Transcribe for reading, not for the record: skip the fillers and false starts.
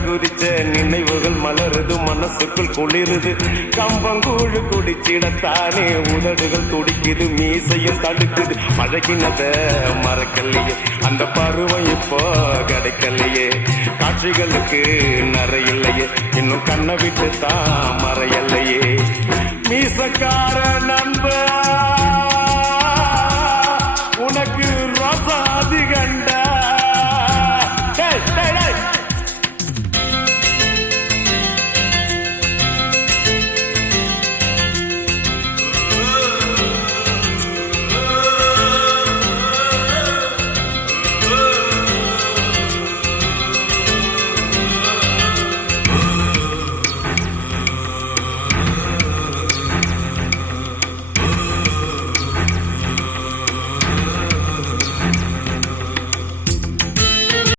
குதிச்ச நினைவுகள் மலருது மனசுக்குள் குளிருது கம்பங்கூழு குடிச்சிடத்தானே உதடுகள் துடிக்குது மீசையும் தடுக்குது பழகினத மறக்கலையே அந்த பருவம் இப்போ கிடைக்கலையே காட்சிகளுக்கு நிறையில்லையே இன்னும் கண்ணை விட்டு தான் மறையலையே மீசக்கார நன்